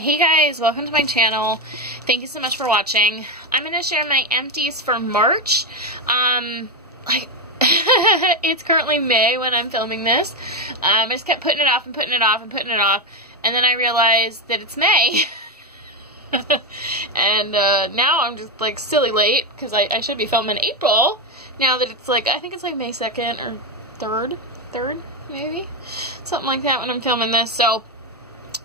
Hey guys, welcome to my channel. Thank you so much for watching. I'm going to share my empties for March. It's currently May when I'm filming this. I just kept putting it off and putting it off and putting it off, and then I realized that it's May. And now I'm just like silly late because I should be filming in April. Now that it's like, I think it's like May 2nd or 3rd maybe? Something like that when I'm filming this. So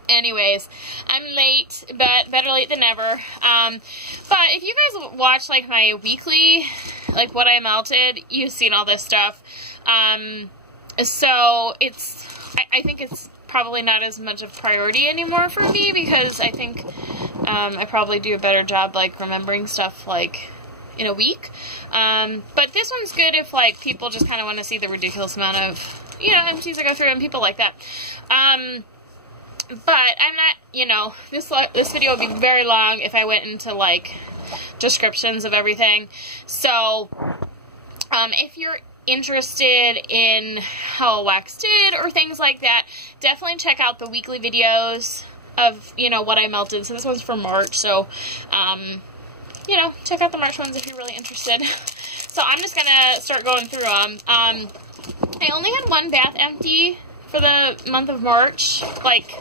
anyways, I'm late, but better late than never. But if you guys watch like my weekly, like what I melted, you've seen all this stuff. So it's, I think it's probably not as much of a priority anymore for me because I think I probably do a better job like remembering stuff like in a week. But this one's good if like people just kind of want to see the ridiculous amount of, you know, empties I go through and people like that. But I'm not, you know, this video would be very long if I went into, like, descriptions of everything. So, if you're interested in how a wax did or things like that, definitely check out the weekly videos of, you know, what I melted. So this one's for March, so, you know, check out the March ones if you're really interested. So I'm just gonna start going through them. I only had one bath empty for the month of March. Like,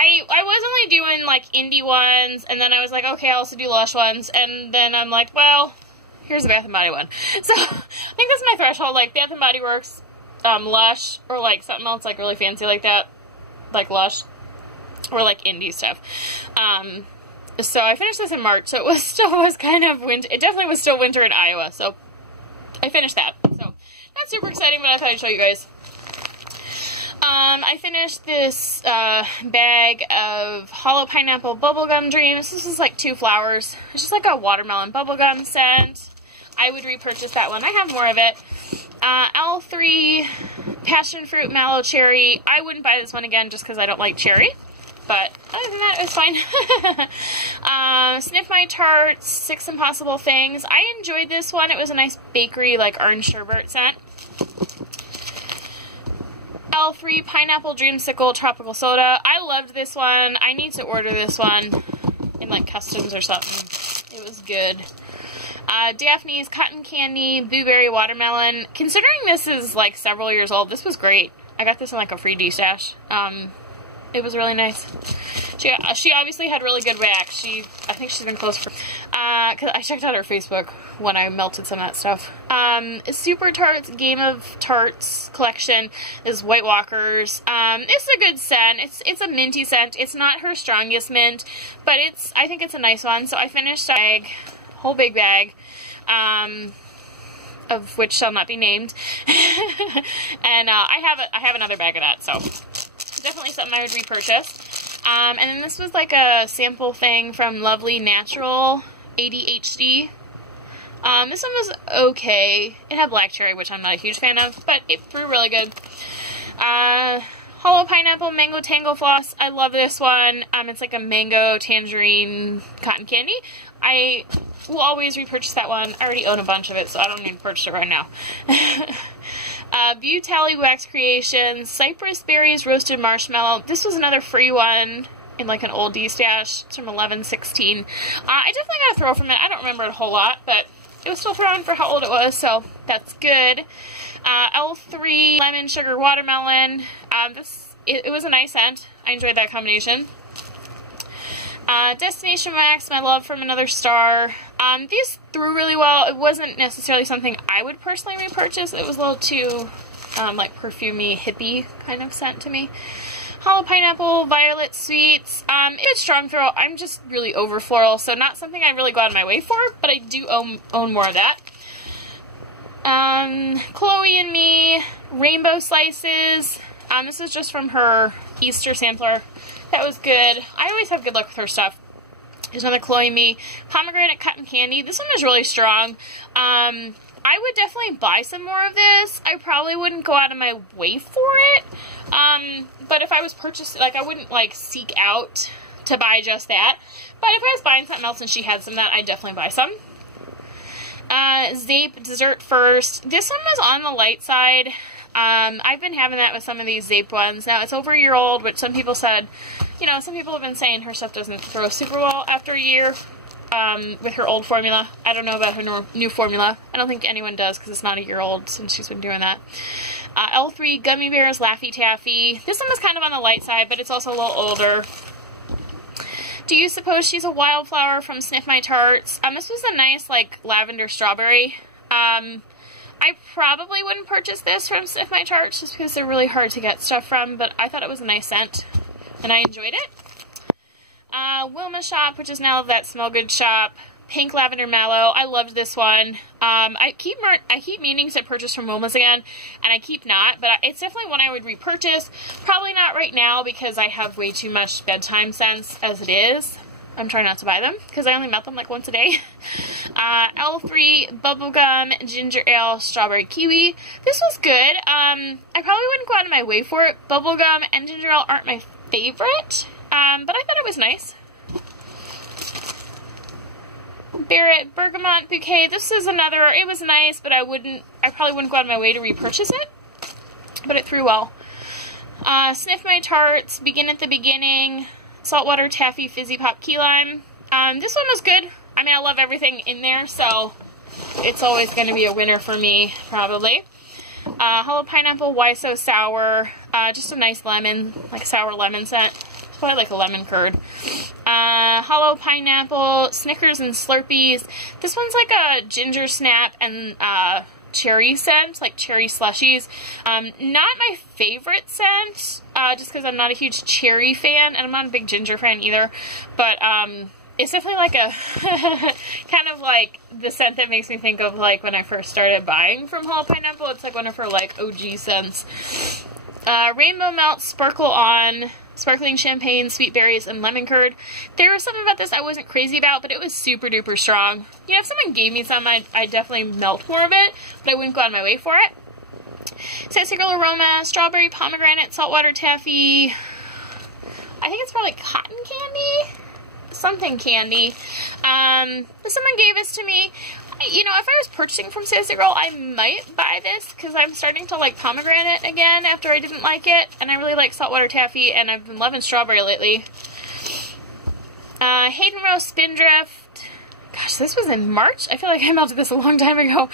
I was only doing like indie ones, and then I was like, okay, I'll also do Lush ones, and then I'm like, well, here's a Bath and Body one. So I think that's my threshold, like Bath and Body Works, Lush, or like something else like really fancy like that, like Lush, or like indie stuff. So I finished this in March, so it still was kind of winter. It definitely was still winter in Iowa, so I finished that. So not super exciting, but I thought I'd show you guys. I finished this bag of Hollow Pineapple Bubblegum Dreams. This is like 2 flowers. It's just like a watermelon bubblegum scent. I would repurchase that one. I have more of it. L3 Passion Fruit Mallow Cherry. I wouldn't buy this one again just because I don't like cherry. But other than that, it was fine. Sniff My Tarts, 6 Impossible Things. I enjoyed this one. It was a nice bakery, like orange sherbet scent. L3 Pineapple Dreamsicle Tropical Soda. I loved this one. I need to order this one in like customs or something. It was good. Daphne's Cotton Candy Blueberry Watermelon. Considering this is like several years old, this was great. I got this in like a free D-stash. It was really nice. She obviously had really good wax. I think she's been close for, because I checked out her Facebook when I melted some of that stuff. Super Tarts Game of Tarts collection is White Walkers. It's a good scent. It's a minty scent. It's not her strongest mint, but I think it's a nice one. So I finished a bag, whole big bag, of which shall not be named. And I have another bag of that, so definitely something I would repurchase. And then this was like a sample thing from Lovely Natural ADHD. This one was okay. It had black cherry, which I'm not a huge fan of, but it grew really good. Hollow Pineapple Mango Tango Floss. I love this one. It's like a mango tangerine cotton candy. I will always repurchase that one. I already own a bunch of it, so I don't need to purchase it right now. Butali Wax Creations, Cypress Berries Roasted Marshmallow. This was another free one in like an old D-stash. It's from 11/16. I definitely got a throw from it. I don't remember it a whole lot, but it was still thrown for how old it was, so that's good. L3 Lemon Sugar Watermelon. It was a nice scent. I enjoyed that combination. Destination Wax, My Love from Another Star. These threw really well. It wasn't necessarily something I would personally repurchase. It was a little too, like, perfumey, hippie kind of scent to me. Hollow Pineapple Violet Sweets. It's strong throw. I'm just really over floral, so not something I really go out of my way for, but I do own more of that. Chloe and Me Rainbow Slices. This is just from her Easter sampler. That was good. I always have good luck with her stuff. There's another Chloe Me Pomegranate Cotton Candy. This one was really strong. I would definitely buy some more of this. I probably wouldn't go out of my way for it. But if I was purchasing, like, I wouldn't, like, seek out to buy just that. But if I was buying something else and she had some of that, I'd definitely buy some. Zape Dessert First. This one was on the light side. I've been having that with some of these Zape ones. Now, it's over a year old, which some people said, you know, some people have been saying her stuff doesn't throw super well after a year with her old formula. I don't know about her new formula. I don't think anyone does because it's not a year old since she's been doing that. L3 Gummy Bears Laffy Taffy. This one was kind of on the light side, but it's also a little older. Do you suppose she's a wildflower from Sniff My Tarts? This was a nice, like, lavender strawberry. I probably wouldn't purchase this from Sniff My Tarts just because they're really hard to get stuff from, but I thought it was a nice scent, and I enjoyed it. Wilma Shop, which is now That Smell Good Shop. Pink Lavender Mallow. I loved this one. I keep meaning to purchase from Wilma's again, and I keep not, but it's definitely one I would repurchase. Probably not right now because I have way too much bedtime scents as it is. I'm trying not to buy them because I only melt them like once a day. L3 Bubblegum Ginger Ale Strawberry Kiwi. This was good. I probably wouldn't go out of my way for it. Bubblegum and ginger ale aren't my favorite, but I thought it was nice. Barrett Bergamot Bouquet. This is another, it was nice, but I probably wouldn't go out of my way to repurchase it, but it threw well. Sniff My Tarts, Begin at the Beginning, Saltwater Taffy Fizzy Pop Key Lime. This one was good. I mean, I love everything in there, so it's always going to be a winner for me, probably. Hollow Pineapple, Why So Sour, just a nice lemon, like a sour lemon scent. Probably like a lemon curd. Hollow Pineapple, Snickers and Slurpees. This one's like a ginger snap and cherry scent, like cherry slushies. Not my favorite scent, just because I'm not a huge cherry fan, and I'm not a big ginger fan either. But it's definitely like a kind of like the scent that makes me think of like when I first started buying from Hollow Pineapple. It's like one of her like OG scents. Rainbow Melt Sparkle On. Sparkling Champagne, Sweet Berries, and Lemon Curd. There was something about this I wasn't crazy about, but it was super duper strong. You know, if someone gave me some, I'd definitely melt more of it, but I wouldn't go out of my way for it. Sassy Girl Aroma, Strawberry Pomegranate, Saltwater Taffy. I think it's probably cotton candy? Something candy. Someone gave this to me. You know, if I was purchasing from Sassy Girl, I might buy this because I'm starting to like pomegranate again after I didn't like it. And I really like Saltwater Taffy, and I've been loving strawberry lately. Hayden Rose Spindrift. Gosh, this was in March? I feel like I melted this a long time ago.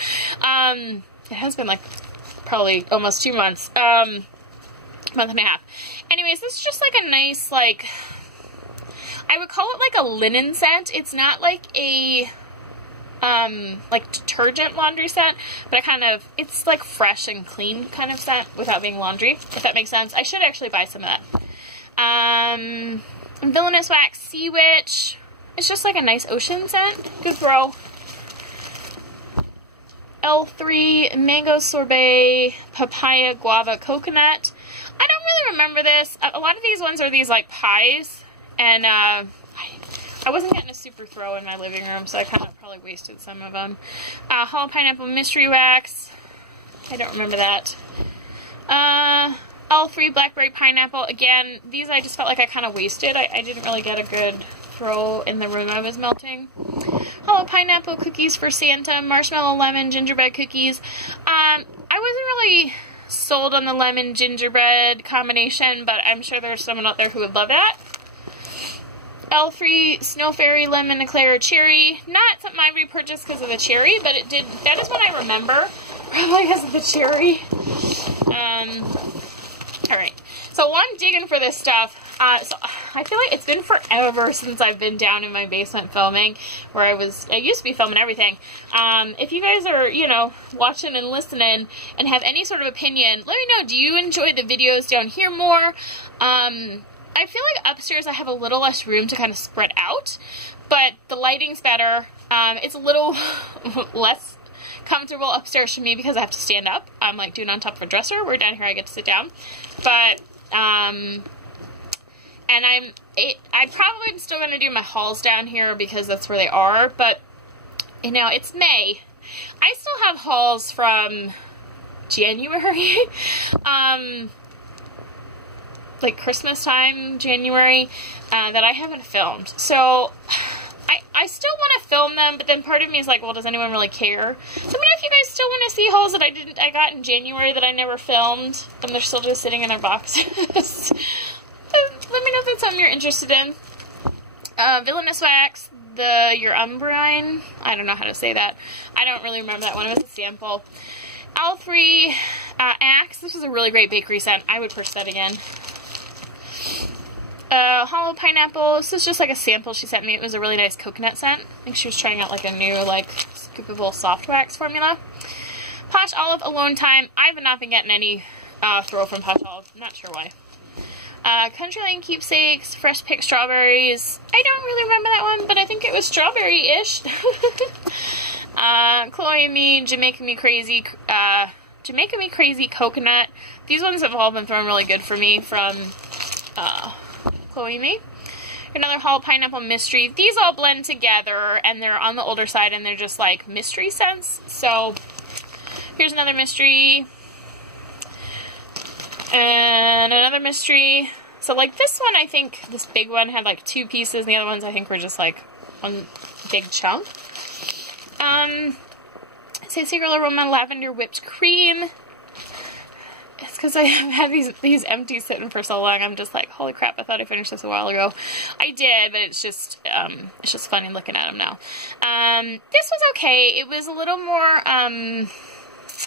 It has been like probably almost 2 months. Month and a half. Anyways, this is just like a nice, like, I would call it like a linen scent. It's not like a like detergent laundry scent, but it's like fresh and clean kind of scent without being laundry, if that makes sense. I should actually buy some of that. Villainous Wax Sea Witch. It's just like a nice ocean scent. Good throw. L3 Mango Sorbet Papaya Guava Coconut. I don't really remember this. A lot of these ones are these like pies, and I wasn't getting a super throw in my living room, so I kind of probably wasted some of them. Hollow Pineapple Mystery Wax. I don't remember that. L3 Blackberry Pineapple. Again, these I just felt like I kind of wasted. I didn't really get a good throw in the room I was melting. Hollow Pineapple Cookies for Santa. Marshmallow Lemon Gingerbread Cookies. I wasn't really sold on the lemon gingerbread combination, but I'm sure there's someone out there who would love that. L3 Snow Fairy Lemon Eclair Cherry. Not something I repurchased because of the cherry, but it did. That is what I remember, probably because of the cherry. Alright, so while I'm digging for this stuff, so I feel like it's been forever since I've been down in my basement filming, where I used to be filming everything. If you guys are, you know, watching and listening and have any sort of opinion, let me know. Do you enjoy the videos down here more? I feel like upstairs I have a little less room to kind of spread out, but the lighting's better. It's a little less comfortable upstairs for me because I have to stand up. I'm like doing on top of a dresser, where down here I get to sit down. But, and I probably am still going to do my hauls down here because that's where they are, but, you know, it's May. I still have hauls from January, like Christmas time, January, that I haven't filmed. So I still want to film them, but then part of me is like, well, does anyone really care? So let me know if you guys still want to see hauls that I got in January that I never filmed, and they're still just sitting in their boxes. Let me know if that's something you're interested in. Villainous Wax, your Umbrine. I don't know how to say that. I don't really remember that one. It was a sample. L3 Axe. This was a really great bakery scent. I would purchase that again. Hollow Pineapple. This is just like a sample she sent me. It was a really nice coconut scent. I think she was trying out like a new like scoopable soft wax formula. Posh Olive Alone Time. I have not been getting any throw from Posh Olive. I'm not sure why. Country Lane Keepsakes, Fresh Picked Strawberries. I don't really remember that one, but I think it was strawberry-ish. Chloe and Me, Jamaica Me Crazy Coconut. These ones have all been thrown really good for me from Chloe and Me. Another Hollow Pineapple Mystery. These all blend together, and they're on the older side, and they're just like mystery scents. So here's another mystery. And another mystery. So like this one, I think this big one had like 2 pieces, and the other ones I think were just like one big chunk. It says Secret Aroma Lavender Whipped Cream. It's because I have had these empties sitting for so long. I'm just like, holy crap! I thought I finished this a while ago. I did, but it's just funny looking at them now. This was okay. It was a little more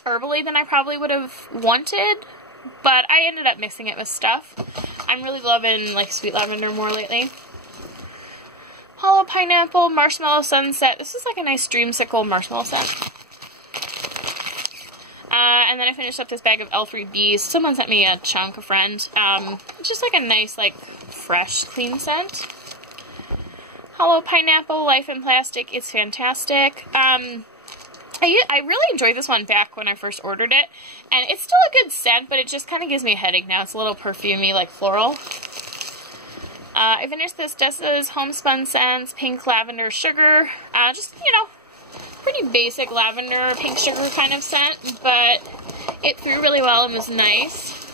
herbally than I probably would have wanted. But I ended up mixing it with stuff. I'm really loving like sweet lavender more lately. Hollow Pineapple Marshmallow Sunset. This is like a nice dreamsicle marshmallow scent. And then I finished up this bag of L3Bs. Someone sent me a chunk, a friend. Just like a nice, like fresh, clean scent. Hollow Pineapple Life in Plastic. It's fantastic. I really enjoyed this one back when I first ordered it, and it's still a good scent, but it just kind of gives me a headache now. It's a little perfumey, like floral. I finished this Dessa's Homespun Scents Pink Lavender Sugar. Just, you know, pretty basic lavender, pink sugar kind of scent, but it threw really well and was nice.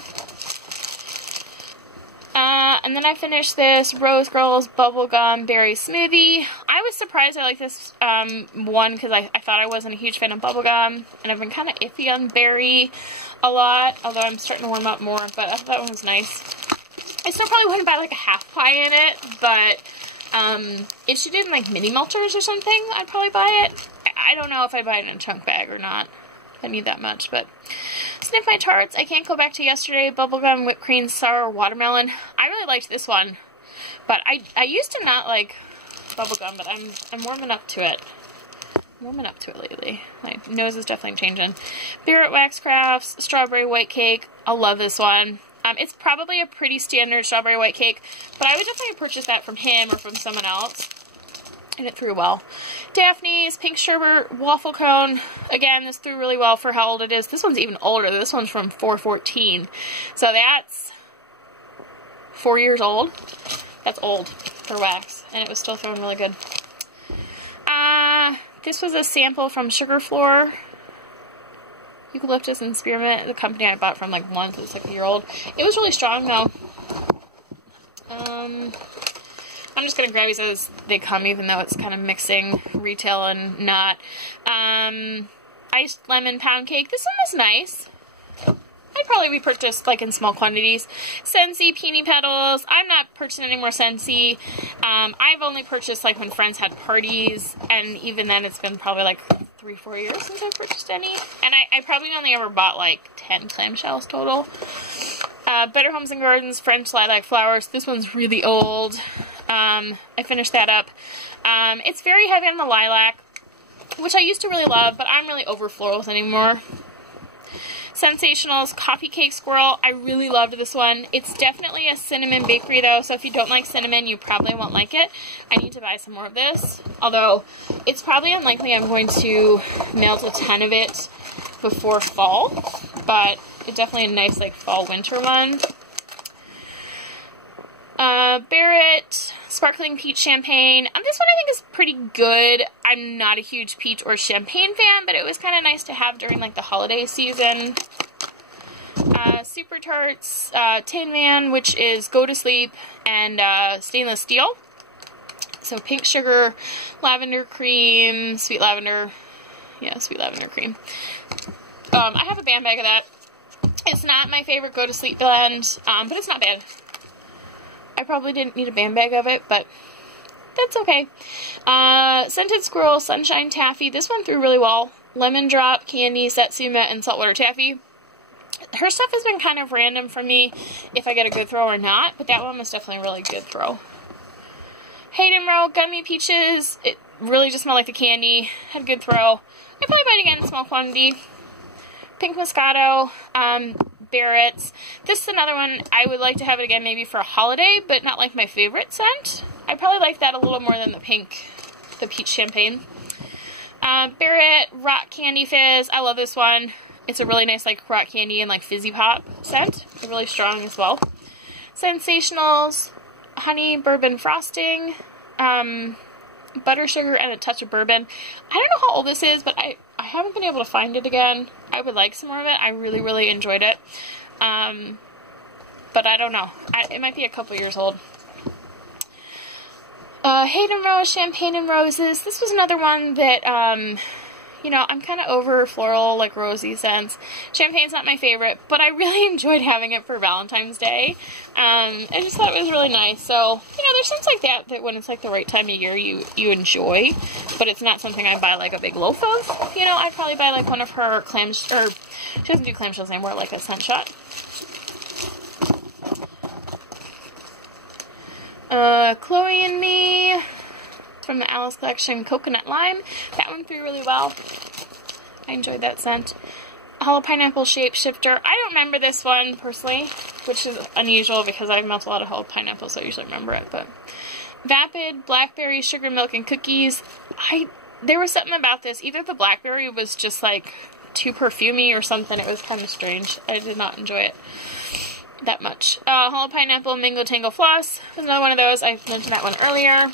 And then I finished this Rose Girls Bubblegum Berry Smoothie. I was surprised I like this one because I thought I wasn't a huge fan of bubblegum, and I've been kind of iffy on berry a lot, although I'm starting to warm up more, but I thought that one was nice. I still probably wouldn't buy like a half pie in it, but if she did like mini melters or something, I'd probably buy it. I don't know if I'd buy it in a chunk bag or not. I need that much, but Sniff My Tarts. I Can't Go Back to Yesterday. Bubblegum Whipped Cream Sour Watermelon. I really liked this one, but I used to not like bubblegum, but I'm warming up to it. I'm warming up to it lately. My nose is definitely changing. Barrett Wax Crafts Strawberry White Cake. I love this one. It's probably a pretty standard strawberry white cake, but I would definitely purchase that from him or from someone else. And it threw well. Daphne's Pink Sherbet Waffle Cone. Again, this threw really well for how old it is. This one's even older. This one's from 4/14. So that's 4 years old. That's old for wax. And it was still throwing really good. This was a sample from Sugar Floor. Eucalyptus and Spearmint. The company I bought from like once. It's like a year old. It was really strong though. I'm just going to grab these as they come, even though it's kind of mixing retail and not. Iced Lemon Pound Cake. This one was nice. I'd probably repurchase like in small quantities. Scentsy Peony Petals. I'm not purchasing any more Scentsy. I've only purchased like when friends had parties, and even then it's been probably like 3-4 years since I've purchased any. And I probably only ever bought like 10 clamshells total. Better Homes and Gardens French Lilac Flowers. This one's really old. I finished that up. It's very heavy on the lilac, which I used to really love, but I'm really over florals anymore. Sensationals Coffee Cake Squirrel. I really loved this one. It's definitely a cinnamon bakery though, so if you don't like cinnamon, you probably won't like it. I need to buy some more of this, although it's probably unlikely I'm going to melt a ton of it before fall, but it's definitely a nice like fall winter one. Barrett Sparkling Peach Champagne. This one I think is pretty good. I'm not a huge peach or champagne fan, but it was kind of nice to have during like the holiday season. Super Tarts Tin Man, which is Go to Sleep and Stainless Steel. So pink sugar, lavender cream, sweet lavender. Yeah, sweet lavender cream. I have a band bag of that. It's not my favorite go to sleep blend, but it's not bad. I probably didn't need a band bag of it, but that's okay. Scented Squirrel, Sunshine Taffy. This one threw really well. Lemon Drop, Candy, Satsuma, and Saltwater Taffy. Her stuff has been kind of random for me if I get a good throw or not, but that one was definitely a really good throw. Hayden Row, Gummy Peaches. It really just smelled like the candy. Had a good throw. I'd probably buy it again in small quantity. Pink Moscato, Barrett's. This is another one I would like to have it again maybe for a holiday, but not like my favorite scent. I probably like that a little more than the peach champagne. Barrett Rock Candy Fizz. I love this one. It's a really nice like rock candy and like fizzy pop scent. It's really strong as well. Sensationals, Honey Bourbon Frosting, butter sugar and a touch of bourbon. I don't know how old this is, but I haven't been able to find it again. I would like some more of it. I really, really enjoyed it. But I don't know. It might be a couple years old. Hayden Rose, Champagne and Roses. This was another one that, you know, I'm kind of over floral, like rosy scents. Champagne's not my favorite, but I really enjoyed having it for Valentine's Day. I just thought it was really nice. So, you know, there's scents like that when it's like the right time of year you enjoy, but it's not something I buy like a big loaf of. You know, I'd probably buy like one of her clamshells, or she doesn't do clamshells anymore, like a scent shot. Chloe and Me from the Alice collection, Coconut Lime. That one threw really well. I enjoyed that scent. Hollow Pineapple Shapeshifter. I don't remember this one personally, which is unusual because I melt a lot of hollow pineapple, so I usually remember it. But Vapid, Blackberry, Sugar Milk, and Cookies. There was something about this. Either the blackberry was just like too perfumey or something. It was kind of strange. I did not enjoy it that much. Hollow Pineapple Mango Tango Floss was another one of those. I mentioned that one earlier.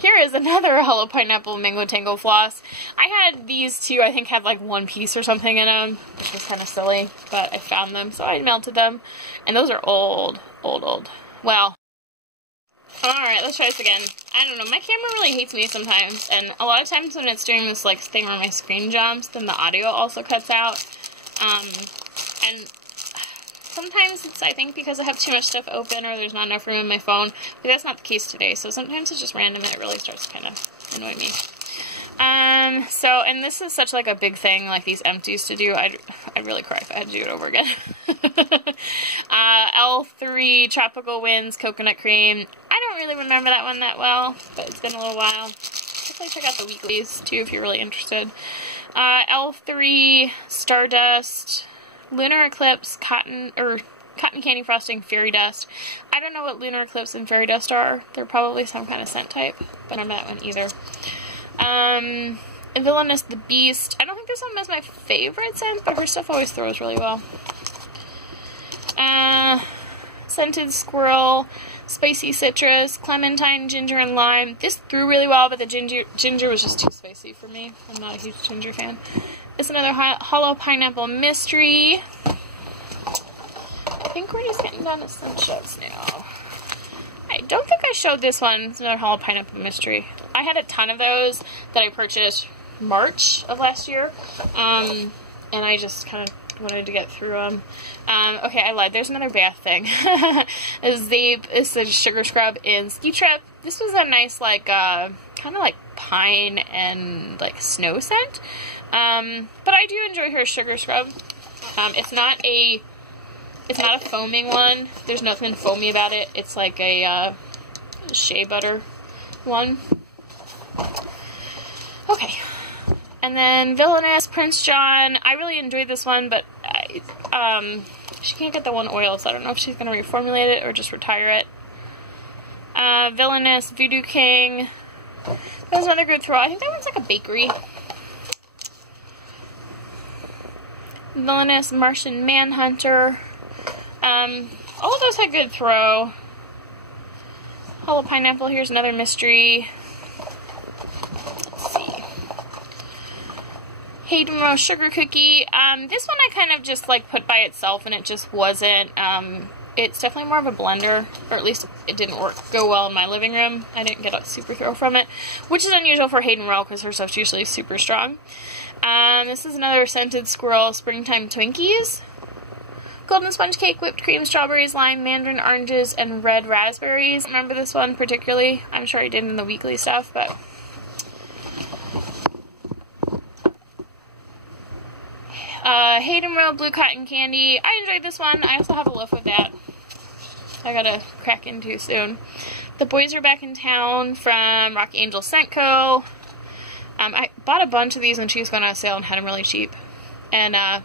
Here is another Hollow Pineapple Mango Tango Floss. I had these two, I think had like one piece or something in them, which was kind of silly, but I found them, so I melted them. And those are old. Well, alright, let's try this again. I don't know, my camera really hates me sometimes, and a lot of times when it's doing this like thing where my screen jumps, then the audio also cuts out. And sometimes it's, I think, because I have too much stuff open or there's not enough room in my phone, but that's not the case today, so sometimes it's just random and it really starts to kind of annoy me. And this is such like a big thing, like these empties to do. I'd really cry if I had to do it over again. L3 Tropical Winds Coconut Cream. I don't really remember that one that well, but it's been a little while. Definitely check out the weeklies too if you're really interested. L3 Stardust, Lunar Eclipse, Cotton Candy Frosting, Fairy Dust. I don't know what Lunar Eclipse and Fairy Dust are. They're probably some kind of scent type, but I don't remember that one either. Villainous the Beast. I don't think this one is my favorite scent, but her stuff always throws really well. Scented Squirrel, Spicy Citrus, Clementine, Ginger, and Lime. This threw really well, but the ginger was just too spicy for me. I'm not a huge ginger fan. It's another Hollow Pineapple Mystery. I think we're just getting down to scent shots now. I don't think I showed this one. It's another Hollow Pineapple Mystery. I had a ton of those that I purchased March of last year, and I just kind of wanted to get through them. Okay, I lied. There's another bath thing. It's the Sugar Scrub in Ski Trip. This was a nice, like, kind of like pine and, like, snow scent. But I do enjoy her Sugar Scrub. It's not a foaming one. There's nothing foamy about it. It's like a shea butter one. Okay. And then Villainous Prince John. I really enjoyed this one, but she can't get the one oil, so I don't know if she's going to reformulate it or just retire it. Villainous Voodoo King. That was another good throw. I think that one's like a bakery. Villainous Martian Manhunter. All of those had good throw. Hollow Pineapple, here's another mystery. Let's see. Hayden Rose Sugar Cookie. This one I kind of just like put by itself and it just wasn't It's definitely more of a blender, or at least it didn't go well in my living room. I didn't get a superhero from it, which is unusual for Hayden Rowe because her stuff's usually super strong. This is another Scented Squirrel Springtime Twinkies. Golden sponge cake, whipped cream, strawberries, lime, mandarin oranges, and red raspberries. Remember this one particularly? I'm sure I did in the weekly stuff, but... Hayden Rowe Blue Cotton Candy. I enjoyed this one. I also have a loaf of that I gotta crack into soon. The Boys Are Back in Town from Rock Angel Scent Co. I bought a bunch of these when she was going on sale and had them really cheap. And I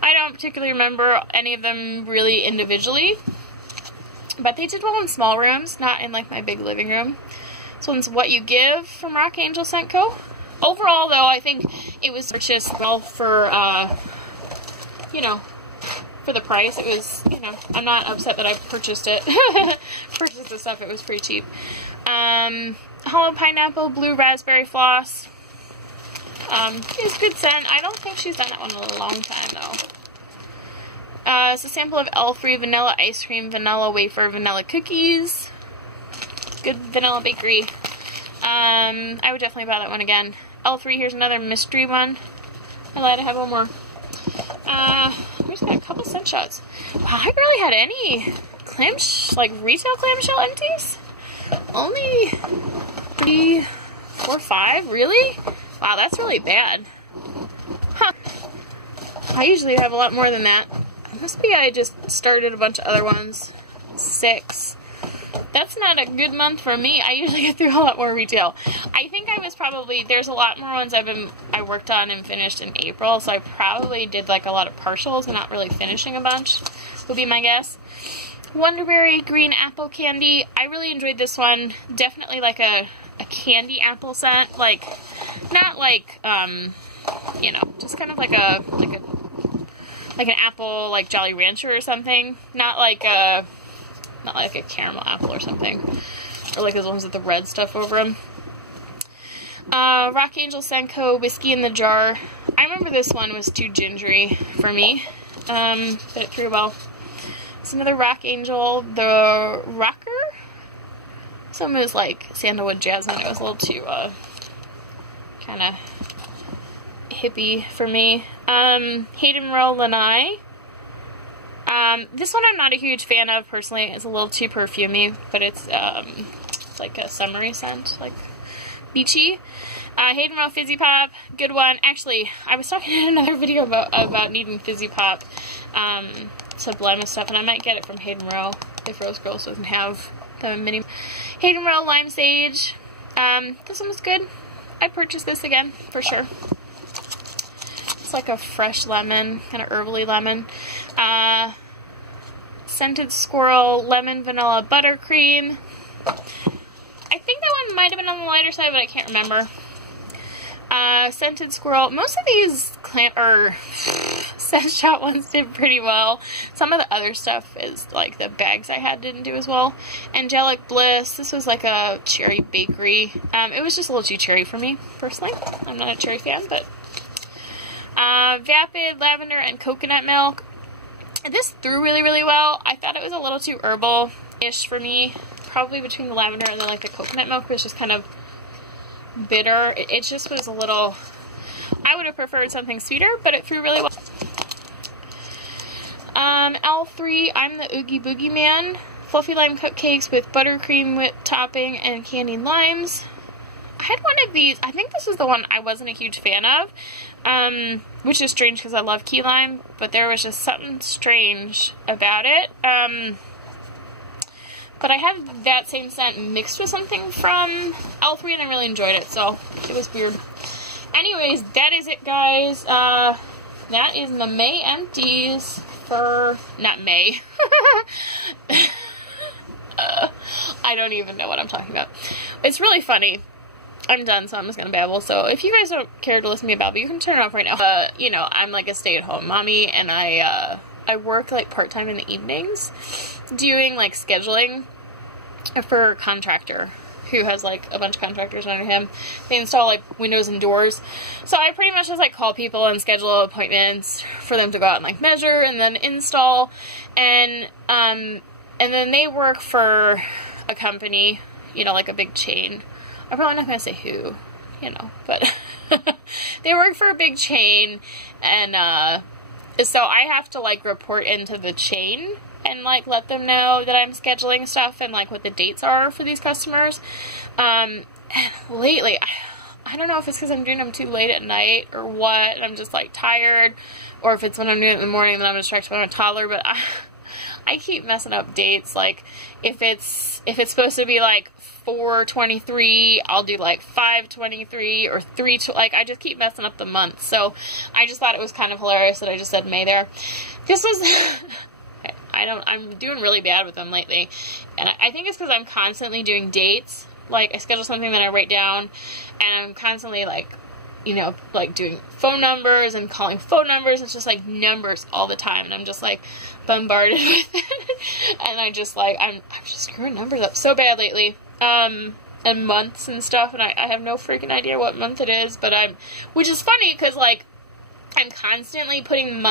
don't particularly remember any of them really individually. But they did well in small rooms, not in like my big living room. This one's What You Give from Rock Angel Scent Co. Overall, though, I think it was purchased well for, you know, for the price. It was, you know, I'm not upset that I purchased it. Purchased the stuff, it was pretty cheap. Hollow Pineapple Blue Raspberry Floss. It's good scent. I don't think she's done that one in a long time, though. It's a sample of L3 Vanilla Ice Cream, Vanilla Wafer, Vanilla Cookies. Good vanilla bakery. I would definitely buy that one again. L3, here's another mystery one. I lied, I have one more. We just got a couple scent shots. Wow, I barely had any retail clamshell empties. Only 3, 4, 5, really? Wow, that's really bad. Huh. I usually have a lot more than that. It must be I just started a bunch of other ones. 6. That's not a good month for me. I usually get through a lot more retail. I think I was probably, there's a lot more ones I worked on and finished in April, so I probably did like a lot of partials and not really finishing a bunch, would be my guess. Wonderberry Green Apple Candy. I really enjoyed this one. Definitely like a candy apple scent. Like, not like, you know, just kind of like an apple, like Jolly Rancher or something. Not like a caramel apple or something. Or like those ones with the red stuff over them. Rock Angel Scent Co. Whiskey in the Jar. I remember this one was too gingery for me. But it threw well. It's another Rock Angel. The Rocker? Some was like sandalwood jasmine. It was a little too, kind of hippie for me. Hayden Rowe Lanai. This one I'm not a huge fan of personally. It's a little too perfumey, but it's like a summery scent, like beachy. Hayden Rowe Fizzy Pop, good one. Actually, I was talking in another video about needing Fizzy Pop Sublime and stuff, and I might get it from Hayden Rowe if Rose Girls doesn't have the mini. Hayden Rowe Lime Sage. This one was good. I purchased this again for sure. It's like a fresh lemon, kind of herbally lemon. Scented Squirrel Lemon Vanilla Buttercream. I think that one might have been on the lighter side, but I can't remember. Scented Squirrel. Most of these scent shot ones did pretty well. Some of the other stuff is like the bags I had didn't do as well. Angelic Bliss. This was like a cherry bakery. It was just a little too cherry for me personally. I'm not a cherry fan, but Vapid Lavender and Coconut Milk. This threw really, really well. I thought it was a little too herbal-ish for me. Probably between the lavender and then like the coconut milk was just kind of bitter. It just was a little... I would have preferred something sweeter, but it threw really well. L3, I'm the Oogie Boogie Man. Fluffy lime cupcakes with buttercream whipped topping and candied limes. I had one of these. I think this is the one I wasn't a huge fan of. Which is strange because I love key lime, but there was just something strange about it. But I had that same scent mixed with something from L3 and I really enjoyed it, so it was weird. Anyways, that is it, guys. That is the May empties for... not May. I don't even know what I'm talking about. It's really funny. I'm done, so I'm just gonna babble. So if you guys don't care to listen to me babble, you can turn it off right now. You know, I'm like a stay-at-home mommy, and I work like part-time in the evenings, doing like scheduling for a contractor who has like a bunch of contractors under him. They install like windows and doors. So I pretty much just like call people and schedule appointments for them to go out and like measure and then install. And then they work for a company, you know, like a big chain. I'm probably not going to say who, you know, but they work for a big chain, and so I have to like report into the chain and like let them know that I'm scheduling stuff and like what the dates are for these customers. And lately, I don't know if it's because I'm doing them too late at night or what, and I'm just like tired, or if it's when I'm doing it in the morning and then I'm distracted by my toddler, but I keep messing up dates. Like if it's supposed to be like 4/23, I'll do like 5/23 or 3, like I just keep messing up the month. So I just thought it was kind of hilarious that I just said May there. This was I'm doing really bad with them lately, and I think it's because I'm constantly doing dates. Like I schedule something that I write down, and I'm constantly like, you know, like doing phone numbers and calling phone numbers. It's just like numbers all the time, and I'm just like bombarded with it. And I just like, I'm just screwing numbers up so bad lately. And months and stuff, and I have no freaking idea what month it is, but which is funny because like I'm constantly putting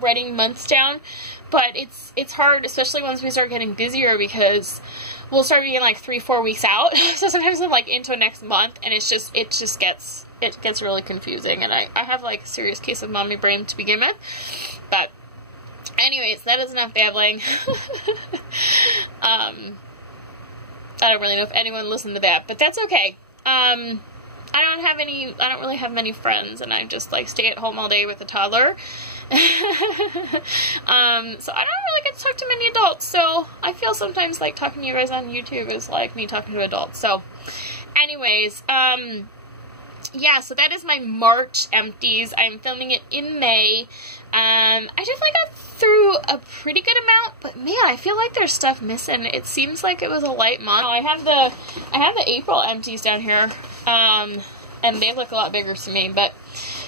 writing months down, but it's hard, especially once we start getting busier, because we'll start being like 3-4 weeks out. So sometimes I'm like into next month, and it gets really confusing, and I have like a serious case of mommy brain to begin with. But anyways, that is enough babbling. I don't really know if anyone listened to that, but that's okay. I don't really have many friends, and I just like stay at home all day with a toddler. So I don't really get to talk to many adults, so I feel sometimes like talking to you guys on YouTube is like me talking to adults. So anyways, yeah, so that is my March empties. I'm filming it in May. I definitely got through a pretty good amount, but man, I feel like there's stuff missing. It seems like it was a light month. I have the April empties down here, and they look a lot bigger to me, but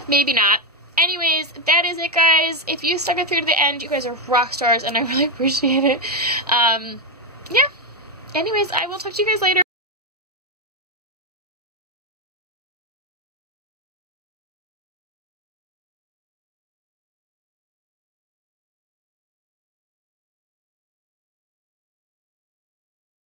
maybe not. Anyways, that is it, guys. If you stuck it through to the end, you guys are rock stars, and I really appreciate it. Yeah. Anyways, I will talk to you guys later.